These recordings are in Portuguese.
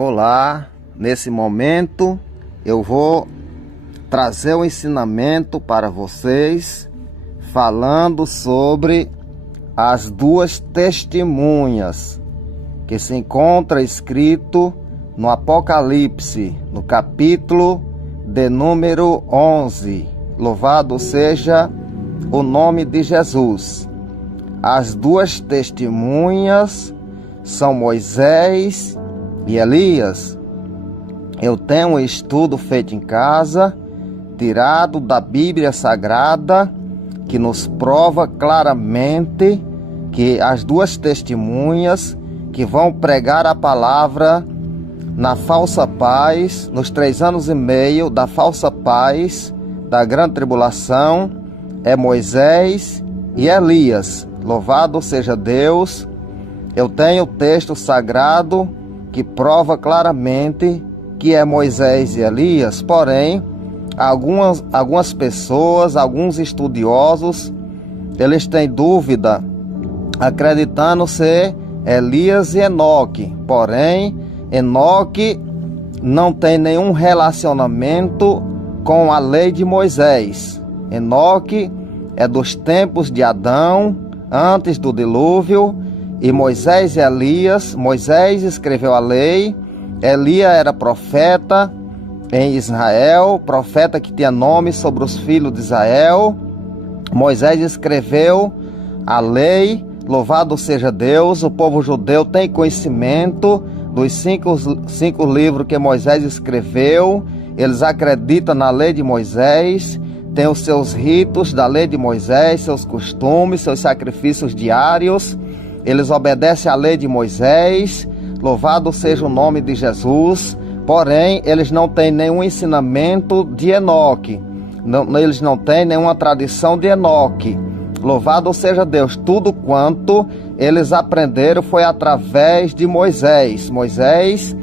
Olá, nesse momento eu vou trazer um ensinamento para vocês falando sobre as duas testemunhas que se encontra escrito no Apocalipse, no capítulo de número 11. Louvado seja o nome de Jesus. As duas testemunhas são Moisés e Elias. Eu tenho um estudo feito em casa, tirado da Bíblia Sagrada, que nos prova claramente que as duas testemunhas que vão pregar a palavra na falsa paz, nos 3 anos e meio da falsa paz, da grande tribulação, é Moisés e Elias. Louvado seja Deus. Eu tenho o texto sagrado que prova claramente que é Moisés e Elias, porém, algumas pessoas, alguns estudiosos, eles têm dúvida, acreditando ser Elias e Enoque. Porém, Enoque não tem nenhum relacionamento com a lei de Moisés. Enoque é dos tempos de Adão, antes do dilúvio, e Moisés e Elias, Moisés escreveu a lei, Elias era profeta em Israel, profeta que tinha nome sobre os filhos de Israel. Moisés escreveu a lei, louvado seja Deus. O povo judeu tem conhecimento dos cinco livros que Moisés escreveu. Eles acreditam na lei de Moisés, têm os seus ritos da lei de Moisés, seus costumes, seus sacrifícios diários. Eles obedecem à lei de Moisés, louvado seja o nome de Jesus. Porém, eles não têm nenhum ensinamento de Enoque, eles não têm nenhuma tradição de Enoque. Louvado seja Deus, tudo quanto eles aprenderam foi através de Moisés. Moisés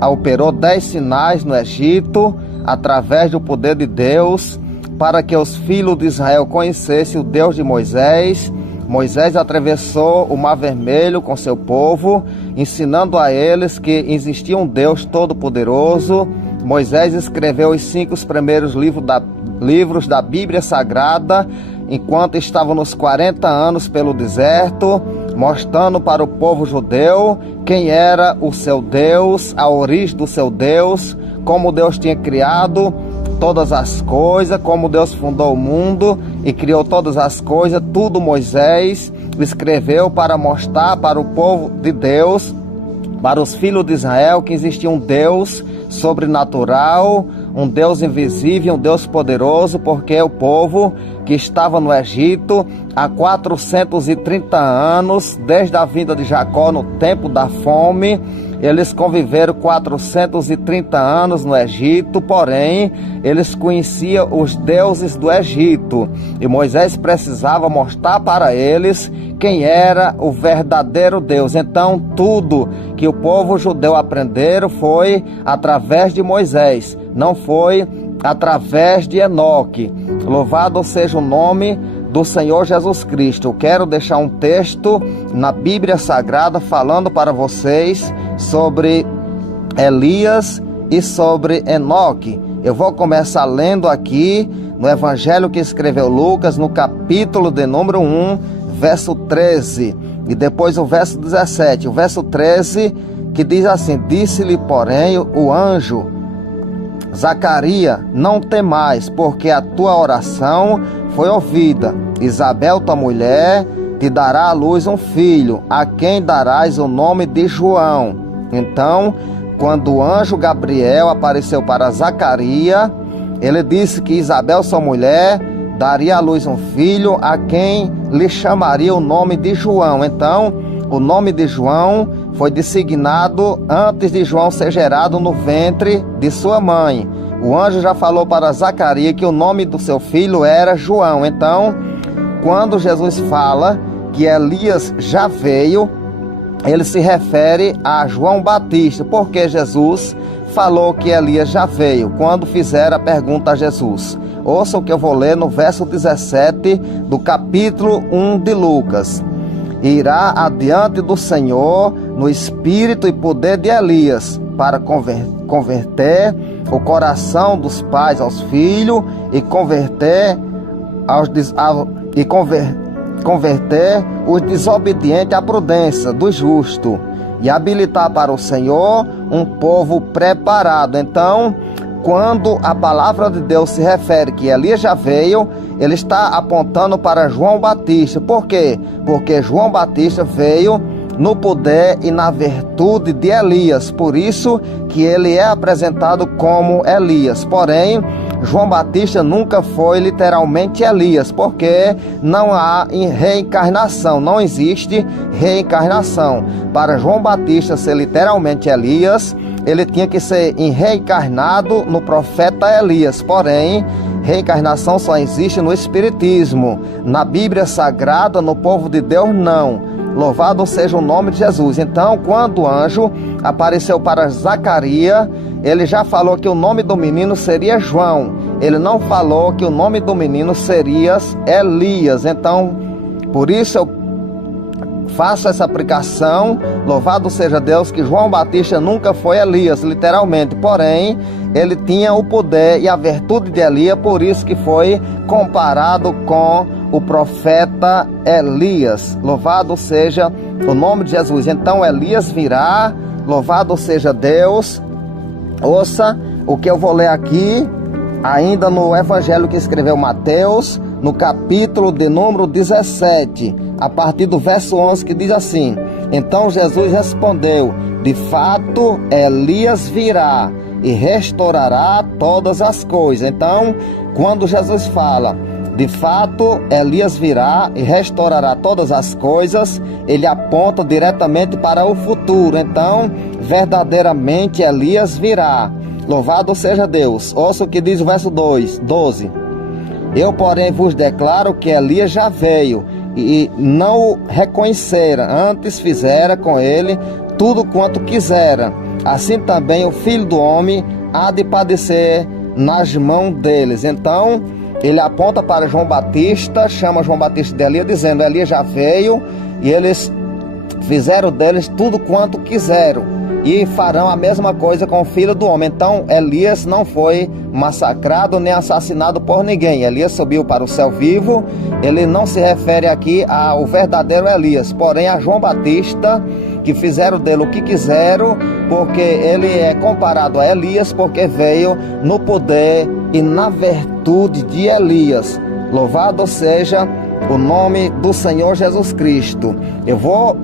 operou 10 sinais no Egito, através do poder de Deus, para que os filhos de Israel conhecessem o Deus de Moisés. Moisés atravessou o Mar Vermelho com seu povo, ensinando a eles que existia um Deus todo-poderoso. Moisés escreveu os 5 primeiros livros da Bíblia Sagrada, enquanto estava nos 40 anos pelo deserto, mostrando para o povo judeu quem era o seu Deus, a origem do seu Deus, como Deus tinha criado todas as coisas, como Deus fundou o mundo e criou todas as coisas. Tudo Moisés escreveu para mostrar para o povo de Deus, para os filhos de Israel, que existia um Deus sobrenatural, um Deus invisível, um Deus poderoso, porque o povo que estava no Egito há 430 anos, desde a vinda de Jacó no tempo da fome, eles conviveram 430 anos no Egito, porém, eles conheciam os deuses do Egito. E Moisés precisava mostrar para eles quem era o verdadeiro Deus. Então, tudo que o povo judeu aprenderam foi através de Moisés, não foi através de Enoque. Louvado seja o nome do Senhor Jesus Cristo. Eu quero deixar um texto na Bíblia Sagrada falando para vocês sobre Elias e sobre Enoque. Eu vou começar lendo aqui no Evangelho que escreveu Lucas, no capítulo de número 1, verso 13, e depois o verso 17. O verso 13 que diz assim: disse-lhe, porém, o anjo: Zacarias, não temais, porque a tua oração foi ouvida. Isabel, tua mulher, te dará à luz um filho, a quem darás o nome de João. Então, quando o anjo Gabriel apareceu para Zacarias, ele disse que Isabel, sua mulher, daria à luz um filho, a quem lhe chamaria o nome de João. Então, o nome de João foi designado antes de João ser gerado no ventre de sua mãe. O anjo já falou para Zacarias que o nome do seu filho era João. Então, quando Jesus fala que Elias já veio, ele se refere a João Batista, porque Jesus falou que Elias já veio, quando fizeram a pergunta a Jesus. Ouça o que eu vou ler no verso 17 do capítulo 1 de Lucas. irá adiante do Senhor no espírito e poder de Elias, para converter o coração dos pais aos filhos e converter os desobedientes à prudência do justo, e habilitar para o Senhor um povo preparado. Então, quando a palavra de Deus se refere que Elias já veio, ele está apontando para João Batista. Por quê? Porque João Batista veio no poder e na virtude de Elias, por isso que ele é apresentado como Elias. Porém, João Batista nunca foi literalmente Elias, porque não há reencarnação, não existe reencarnação. Para João Batista ser literalmente Elias, ele tinha que ser reencarnado no profeta Elias. Porém, reencarnação só existe no Espiritismo. Na Bíblia Sagrada, no povo de Deus, não. Louvado seja o nome de Jesus. Então, quando o anjo apareceu para Zacarias, ele já falou que o nome do menino seria João. Ele não falou que o nome do menino seria Elias. Então, por isso eu faço essa aplicação. Louvado seja Deus que João Batista nunca foi Elias, literalmente. Porém, ele tinha o poder e a virtude de Elias, por isso que foi comparado com o profeta Elias. Louvado seja o nome de Jesus. Então Elias virá, louvado seja Deus. Ouça o que eu vou ler aqui, ainda no evangelho que escreveu Mateus, no capítulo de número 17, a partir do verso 11, que diz assim: Então Jesus respondeu: De fato, Elias virá e restaurará todas as coisas. Então, quando Jesus fala de fato, Elias virá e restaurará todas as coisas, ele aponta diretamente para o futuro. Então, verdadeiramente Elias virá. Louvado seja Deus. Ouça o que diz o verso 12. Eu, porém, vos declaro que Elias já veio e não o reconheceram, antes fizera com ele tudo quanto quisera. Assim também o Filho do Homem há de padecer nas mãos deles. Então, ele aponta para João Batista, chama João Batista de Elias, dizendo: Elias já veio e eles fizeram deles tudo quanto quiseram, e farão a mesma coisa com o Filho do Homem. Então Elias não foi massacrado nem assassinado por ninguém. Elias subiu para o céu vivo. Ele não se refere aqui ao verdadeiro Elias, porém a João Batista, que fizeram dele o que quiseram, porque ele é comparado a Elias, porque veio no poder e na virtude de Elias. Louvado seja o nome do Senhor Jesus Cristo. Eu vou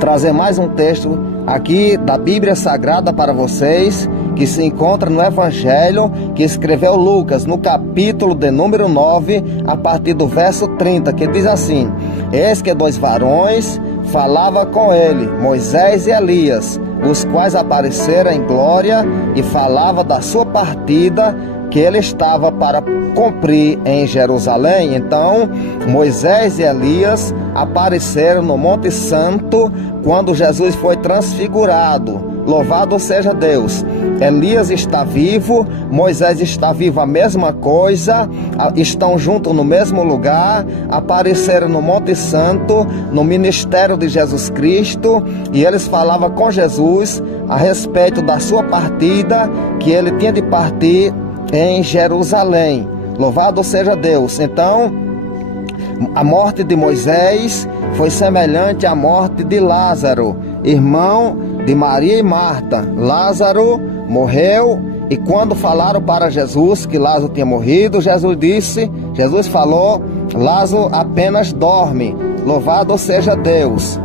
trazer mais um texto aqui da Bíblia Sagrada para vocês, que se encontra no Evangelho que escreveu Lucas, no capítulo de número 9, a partir do verso 30, que diz assim: Eis que 2 varões falava com ele, Moisés e Elias, os quais apareceram em glória, e falava da sua partida, que ele estava para cumprir em Jerusalém. Então, Moisés e Elias apareceram no Monte Santo quando Jesus foi transfigurado. Louvado seja Deus. Elias está vivo, Moisés está vivo, a mesma coisa, estão juntos no mesmo lugar, apareceram no Monte Santo, no ministério de Jesus Cristo, e eles falavam com Jesus a respeito da sua partida, que ele tinha de partir em Jerusalém. Louvado seja Deus. Então, a morte de Moisés foi semelhante à morte de Lázaro, irmão de Maria e Marta. Lázaro morreu, e quando falaram para Jesus que Lázaro tinha morrido, Jesus falou: Lázaro apenas dorme. Louvado seja Deus.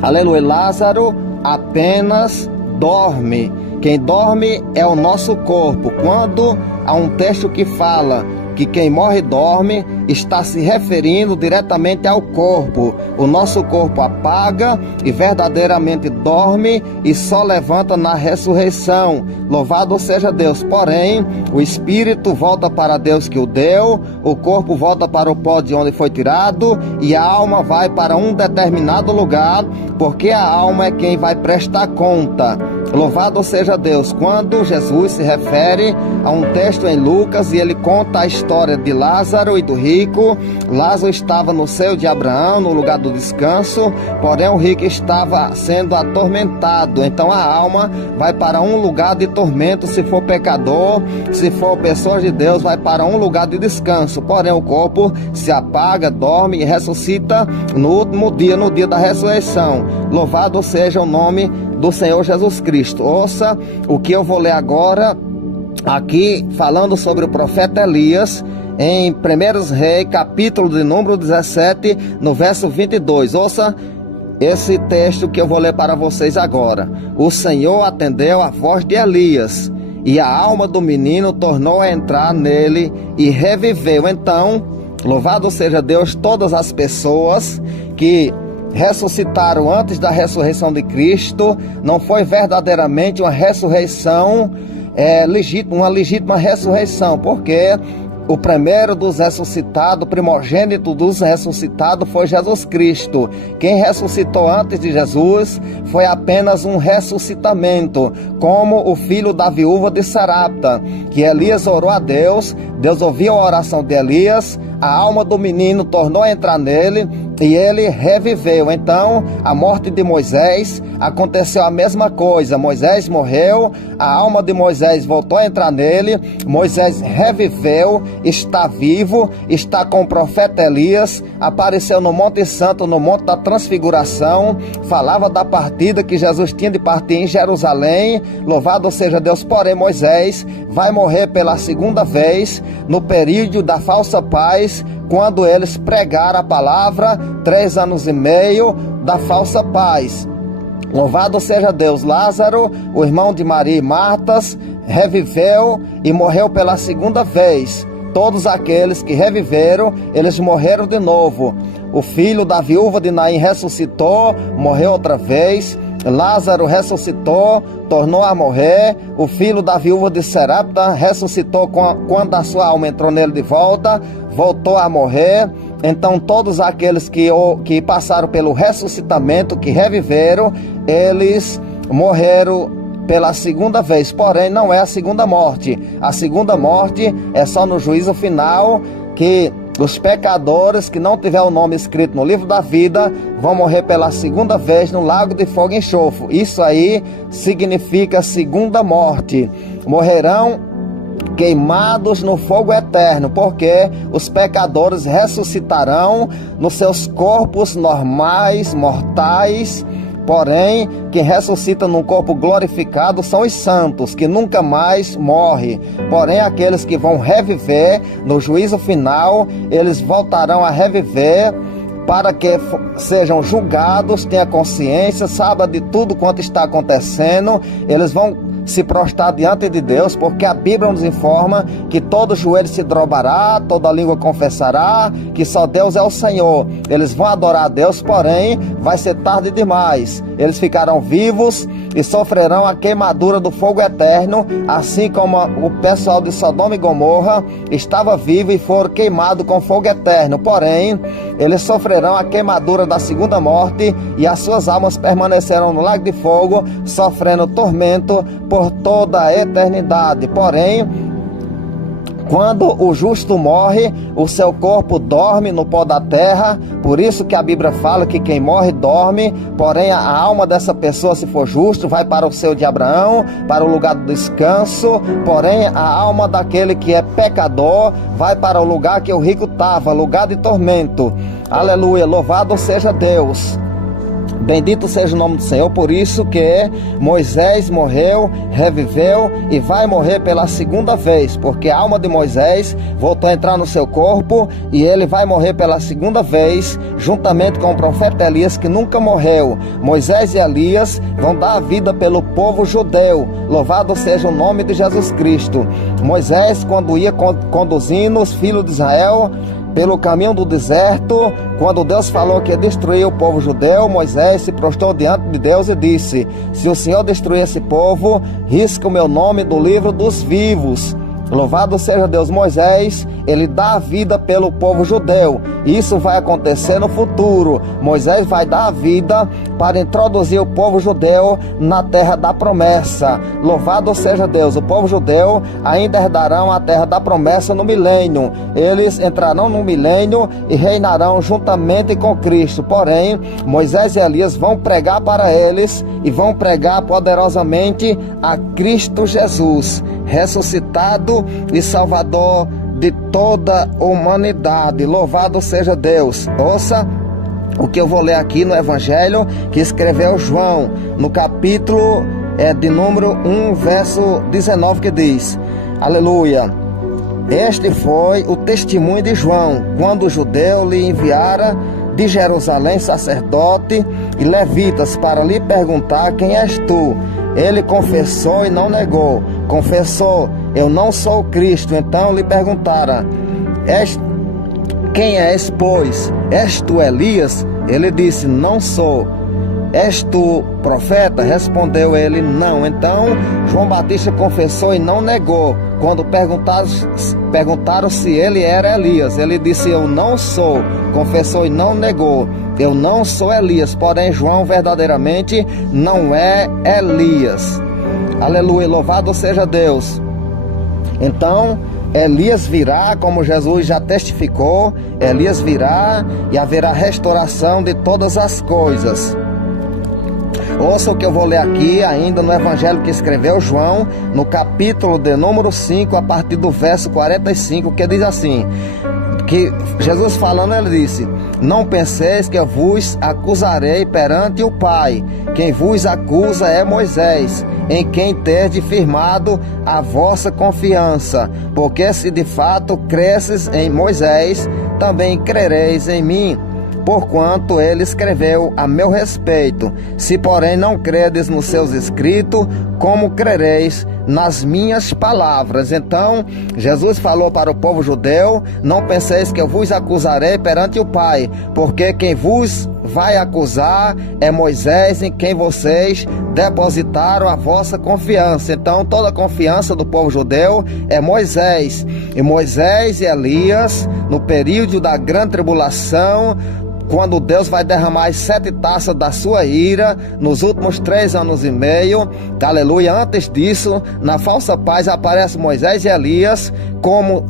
Aleluia. Lázaro apenas dorme. Quem dorme é o nosso corpo. Quando há um texto que fala que quem morre dorme, está se referindo diretamente ao corpo. O nosso corpo apaga e verdadeiramente dorme e só levanta na ressurreição. Louvado seja Deus. Porém, o espírito volta para Deus que o deu, o corpo volta para o pó de onde foi tirado, e a alma vai para um determinado lugar, porque a alma é quem vai prestar conta. Louvado seja Deus. Quando Jesus se refere a um texto em Lucas e ele conta a história de Lázaro e do rico, Lázaro estava no seio de Abraão, no lugar do descanso, porém o rico estava sendo atormentado. Então a alma vai para um lugar de tormento, se for pecador, se for pessoa de Deus, vai para um lugar de descanso. Porém o corpo se apaga, dorme e ressuscita no último dia, no dia da ressurreição. Louvado seja o nome do Senhor Jesus Cristo. Ouça o que eu vou ler agora aqui, falando sobre o profeta Elias, em 1 Reis, capítulo de número 17, no verso 22. Ouça esse texto que eu vou ler para vocês agora. O Senhor atendeu a voz de Elias, e a alma do menino tornou a entrar nele e reviveu. Então, louvado seja Deus, todas as pessoas que ressuscitaram antes da ressurreição de Cristo, não foi verdadeiramente uma ressurreição legítima, uma legítima ressurreição, porque o primeiro dos ressuscitados, primogênito dos ressuscitados, foi Jesus Cristo. Quem ressuscitou antes de Jesus foi apenas um ressuscitamento, como o filho da viúva de Sarapta, que Elias orou a Deus, Deus ouviu a oração de Elias, a alma do menino tornou a entrar nele e ele reviveu. Então, a morte de Moisés aconteceu a mesma coisa. Moisés morreu, a alma de Moisés voltou a entrar nele, Moisés reviveu, está vivo, está com o profeta Elias, apareceu no Monte Santo, no Monte da Transfiguração, falava da partida que Jesus tinha de partir em Jerusalém. Louvado seja Deus. Porém Moisés vai morrer pela segunda vez no período da falsa paz, quando eles pregaram a palavra, 3 anos e meio da falsa paz. Louvado seja Deus. Lázaro, o irmão de Maria e Martas, reviveu e morreu pela segunda vez. Todos aqueles que reviveram, eles morreram de novo. O filho da viúva de Naim ressuscitou, morreu outra vez. Lázaro ressuscitou, tornou a morrer. O filho da viúva de Sarepta ressuscitou quando a sua alma entrou nele de volta, voltou a morrer. Então todos aqueles que passaram pelo ressuscitamento, que reviveram, eles morreram pela segunda vez. Porém não é a segunda morte. A segunda morte é só no juízo final, que os pecadores que não tiver o nome escrito no livro da vida vão morrer pela segunda vez no lago de fogo e enxofre. Isso aí significa segunda morte. Morrerão queimados no fogo eterno, porque os pecadores ressuscitarão nos seus corpos normais, mortais. Porém, quem ressuscita num corpo glorificado são os santos, que nunca mais morrem. Porém, aqueles que vão reviver no juízo final, eles voltarão a reviver para que sejam julgados, tenham consciência, saibam de tudo quanto está acontecendo. Eles vão se prostrar diante de Deus, porque a Bíblia nos informa que todo joelho se dobrará, toda língua confessará que só Deus é o Senhor. Eles vão adorar a Deus, porém vai ser tarde demais. Eles ficarão vivos e sofrerão a queimadura do fogo eterno, assim como o pessoal de Sodoma e Gomorra estava vivo e foram queimados com fogo eterno. Porém, eles sofrerão a queimadura da segunda morte e as suas almas permanecerão no lago de fogo, sofrendo tormento por toda a eternidade. Porém, quando o justo morre, o seu corpo dorme no pó da terra. Por isso que a Bíblia fala que quem morre dorme. Porém a alma dessa pessoa, se for justo, vai para o seio de Abraão, para o lugar do descanso. Porém a alma daquele que é pecador vai para o lugar que o rico estava, lugar de tormento. Aleluia, louvado seja Deus. Bendito seja o nome do Senhor. Por isso que Moisés morreu, reviveu e vai morrer pela segunda vez, porque a alma de Moisés voltou a entrar no seu corpo e ele vai morrer pela segunda vez, juntamente com o profeta Elias, que nunca morreu. Moisés e Elias vão dar a vida pelo povo judeu. Louvado seja o nome de Jesus Cristo. Moisés, quando ia conduzindo os filhos de Israel pelo caminho do deserto, quando Deus falou que ia destruir o povo judeu, Moisés se prostrou diante de Deus e disse: se o Senhor destruir esse povo, risca o meu nome do livro dos vivos. Louvado seja Deus. Moisés, ele dá a vida pelo povo judeu. Isso vai acontecer no futuro. Moisés vai dar a vida para introduzir o povo judeu na terra da promessa. Louvado seja Deus. O povo judeu ainda herdarão a terra da promessa no milênio. Eles entrarão no milênio e reinarão juntamente com Cristo. Porém, Moisés e Elias vão pregar para eles e vão pregar poderosamente a Cristo Jesus, ressuscitado e Salvador de toda a humanidade. Louvado seja Deus. Ouça o que eu vou ler aqui no Evangelho que escreveu João, no capítulo de número 1, verso 19, que diz: aleluia. Este foi o testemunho de João, quando o judeu lhe enviara de Jerusalém sacerdote e levitas para lhe perguntar: quem és tu? Ele confessou e não negou. Confessou: eu não sou o Cristo. Então lhe perguntaram: quem és, pois? És tu Elias? Ele disse: não sou. És tu profeta? Respondeu ele: não. Então João Batista confessou e não negou. Quando perguntaram se ele era Elias, ele disse: eu não sou. Confessou e não negou: eu não sou Elias. Porém João verdadeiramente não é Elias. Aleluia, louvado seja Deus. Então Elias virá, como Jesus já testificou. Elias virá e haverá restauração de todas as coisas. Ouça o que eu vou ler aqui ainda no Evangelho que escreveu João, no capítulo de número 5, a partir do verso 45, que diz assim, que Jesus falando, ele disse: não penseis que eu vos acusarei perante o Pai. Quem vos acusa é Moisés, em quem tendes firmado a vossa confiança. Porque se de fato cresces em Moisés, também crereis em mim, porquanto ele escreveu a meu respeito. Se porém não credes nos seus escritos, como crereis nas minhas palavras? Então Jesus falou para o povo judeu: não penseis que eu vos acusarei perante o Pai, porque quem vos vai acusar é Moisés, em quem vocês depositaram a vossa confiança. Então toda a confiança do povo judeu é Moisés. E Moisés e Elias, no período da grande tribulação, quando Deus vai derramar as 7 taças da sua ira, nos últimos 3 anos e meio, aleluia. Antes disso, na falsa paz, aparece Moisés e Elias como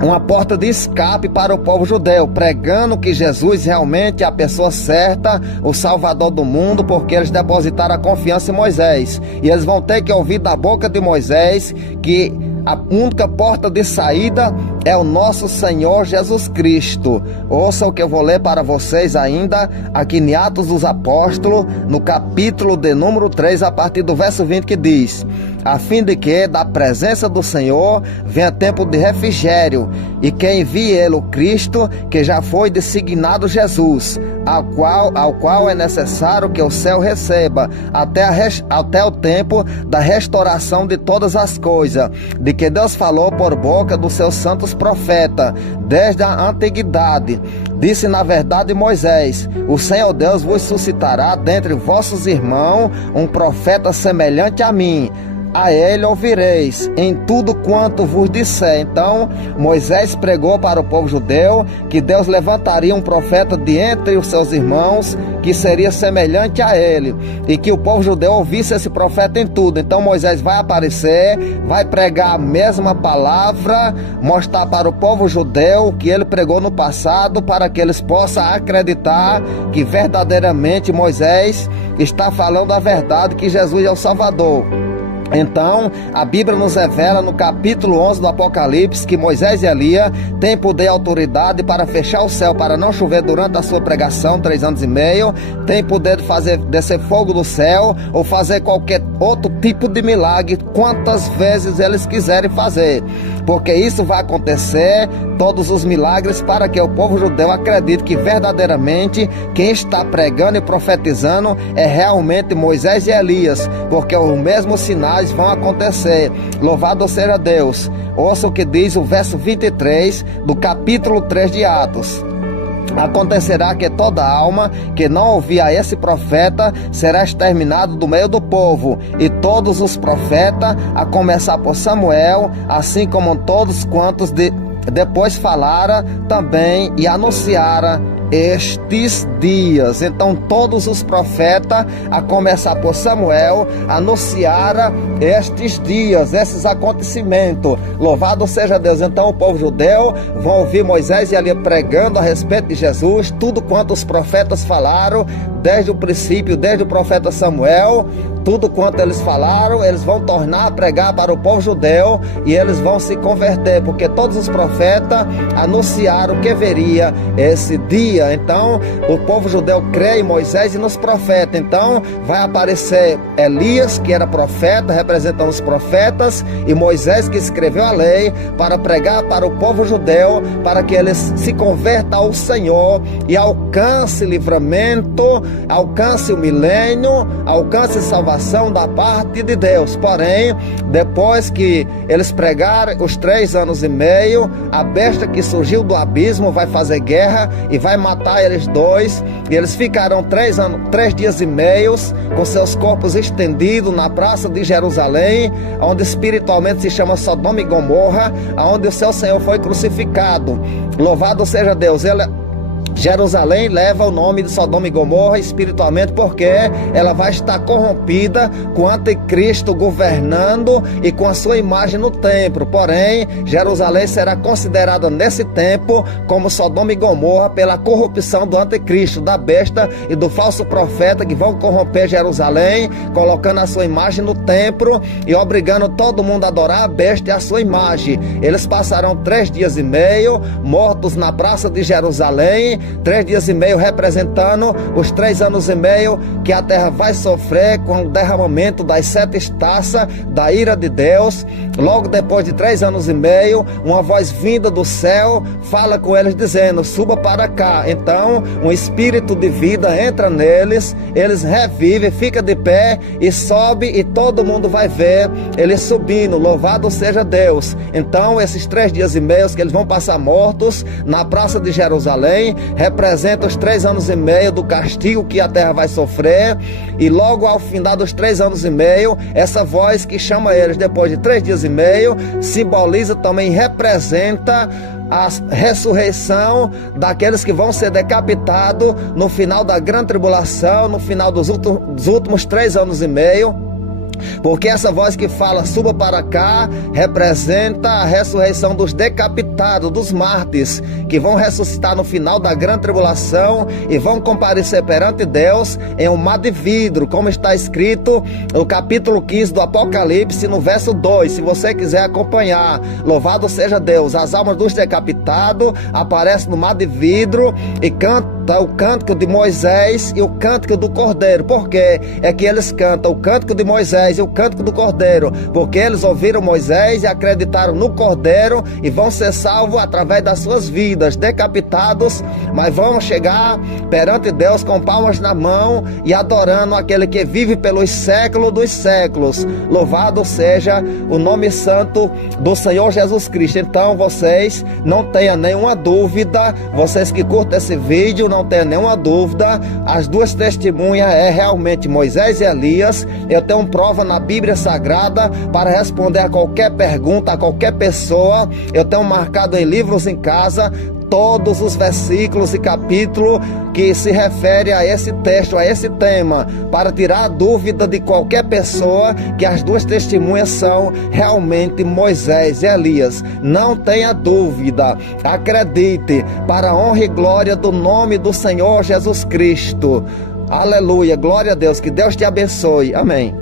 uma porta de escape para o povo judeu, pregando que Jesus realmente é a pessoa certa, o Salvador do mundo, porque eles depositaram a confiança em Moisés. E eles vão ter que ouvir da boca de Moisés que a única porta de saída é o nosso Senhor Jesus Cristo. Ouça o que eu vou ler para vocês ainda, aqui em Atos dos Apóstolos, no capítulo de número 3, a partir do verso 20, que diz: a fim de que da presença do Senhor venha tempo de refrigério, e que envie ele o Cristo, que já foi designado Jesus, ao qual é necessário que o céu receba, até o tempo da restauração de todas as coisas, de que Deus falou por boca dos seus santos profetas, desde a antiguidade. Disse na verdade Moisés: o Senhor Deus vos suscitará dentre vossos irmãos um profeta semelhante a mim. A ele ouvireis em tudo quanto vos disser. Então Moisés pregou para o povo judeu que Deus levantaria um profeta de entre os seus irmãos, que seria semelhante a ele, e que o povo judeu ouvisse esse profeta em tudo. Então Moisés vai aparecer, vai pregar a mesma palavra, mostrar para o povo judeu o que ele pregou no passado, para que eles possam acreditar que verdadeiramente Moisés está falando a verdade, que Jesus é o Salvador. Então a Bíblia nos revela no capítulo 11 do Apocalipse que Moisés e Elias têm poder e autoridade para fechar o céu, para não chover durante a sua pregação, 3 anos e meio. Tem poder de fazer descer fogo do céu, ou fazer qualquer outro tipo de milagre, quantas vezes eles quiserem fazer, porque isso vai acontecer, todos os milagres, para que o povo judeu acredite que verdadeiramente quem está pregando e profetizando é realmente Moisés e Elias, porque os mesmos sinais vão acontecer. Louvado seja Deus. Ouça o que diz o verso 23 do capítulo 3 de Atos. acontecerá que toda alma que não ouvir a esse profeta será exterminado do meio do povo, e todos os profetas, a começar por Samuel, assim como todos quantos depois falara também e anunciara estes dias. Então todos os profetas, a começar por Samuel, anunciaram estes dias, esses acontecimentos. Louvado seja Deus. Então o povo judeu vão ouvir Moisés e ali pregando a respeito de Jesus, tudo quanto os profetas falaram, desde o princípio, desde o profeta Samuel, tudo quanto eles falaram, eles vão tornar a pregar para o povo judeu, e eles vão se converter, porque todos os profetas anunciaram que viria esse dia. Então o povo judeu crê em Moisés e nos profetas. Então vai aparecer Elias, que era profeta, representando os profetas, e Moisés, que escreveu a lei, para pregar para o povo judeu, para que eles se convertam ao Senhor e alcance livramento, alcance o milênio, alcance salvação da parte de Deus. Porém, depois que eles pregarem os 3 anos e meio, a besta que surgiu do abismo vai fazer guerra e vai matar eles dois, e eles ficarão 3 dias e meios com seus corpos estendidos na praça de Jerusalém, onde espiritualmente se chama Sodoma e Gomorra, onde o seu Senhor foi crucificado. Louvado seja Deus. Jerusalém leva o nome de Sodoma e Gomorra espiritualmente, porque ela vai estar corrompida com o anticristo governando e com a sua imagem no templo. Porém, Jerusalém será considerada nesse tempo como Sodoma e Gomorra pela corrupção do anticristo, da besta e do falso profeta, que vão corromper Jerusalém, colocando a sua imagem no templo e obrigando todo mundo a adorar a besta e a sua imagem. Eles passarão 3 dias e meio mortos na praça de Jerusalém, 3 dias e meio representando os 3 anos e meio que a terra vai sofrer com o derramamento das 7 taças da ira de Deus. Logo depois de 3 anos e meio, uma voz vinda do céu fala com eles dizendo: suba para cá. Então um espírito de vida entra neles, eles revivem, fica de pé e sobe, e todo mundo vai ver eles subindo. Louvado seja Deus. Então esses 3 dias e meio que eles vão passar mortos na praça de Jerusalém representa os 3 anos e meio do castigo que a terra vai sofrer. E logo ao findar dos 3 anos e meio, essa voz que chama eles depois de 3 dias e meio simboliza também, representa a ressurreição daqueles que vão ser decapitados no final da grande tribulação, no final dos últimos 3 anos e meio. Porque essa voz que fala suba para cá representa a ressurreição dos decapitados, dos mártires, que vão ressuscitar no final da grande tribulação e vão comparecer perante Deus em um mar de vidro, como está escrito no capítulo 15 do Apocalipse, no verso 2, se você quiser acompanhar. Louvado seja Deus. As almas dos decapitados aparecem no mar de vidro e cantam o cântico de Moisés e o cântico do Cordeiro. Por quê? É que eles cantam o cântico de Moisés e o cântico do Cordeiro, porque eles ouviram Moisés e acreditaram no Cordeiro e vão ser salvos através das suas vidas, decapitados, mas vão chegar perante Deus com palmas na mão e adorando aquele que vive pelos séculos dos séculos. Louvado seja o nome santo do Senhor Jesus Cristo. Então vocês não tenham nenhuma dúvida, vocês que curtem esse vídeo, não tenham nenhuma dúvida, as 2 testemunhas é realmente Moisés e Elias. Eu tenho prova na Bíblia Sagrada para responder a qualquer pergunta, a qualquer pessoa. Eu tenho marcado em livros em casa todos os versículos e capítulos que se refere a esse texto, a esse tema, para tirar a dúvida de qualquer pessoa que as 2 testemunhas são realmente Moisés e Elias. Não tenha dúvida, acredite, para a honra e glória do nome do Senhor Jesus Cristo. Aleluia, glória a Deus, que Deus te abençoe, amém.